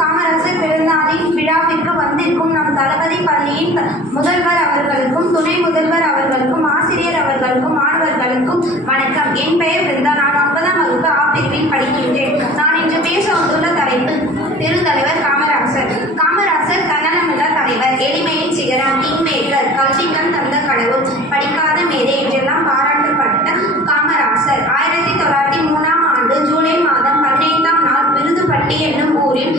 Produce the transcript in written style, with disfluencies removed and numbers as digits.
காமராசர் பிறந்தநாளின் விழாவிற்கு வந்திருக்கும் நம் தளபதி பள்ளியின் முதல்வர் அவர்களுக்கும், துணை முதல்வர் அவர்களுக்கும், ஆசிரியர் அவர்களுக்கும், மாணவர்களுக்கும் வணக்கம். என் பெயர் பிருந்தா. நான் 9ஆம் வகுப்பு ஆ பிரிவில் படிக்கின்றேன். நான் இன்று பேச வந்துள்ள தலைப்பு பெருந்தலைவர் காமராசர். காமராசர் தன்னலமில்லா தலைவர், எளிமையின் சிகரம், கிங்மேக்கர், கல்விக்கண் தந்த கடவுள், படிக்காத மேதை என்றெல்லாம் பாராட்டப்பட்ட காமராசர் 1903ஆம் ஆண்டு ஜூலை மாதம் 15ஆம் நாள் விருதுப்பட்டி என்னும் ஊரில்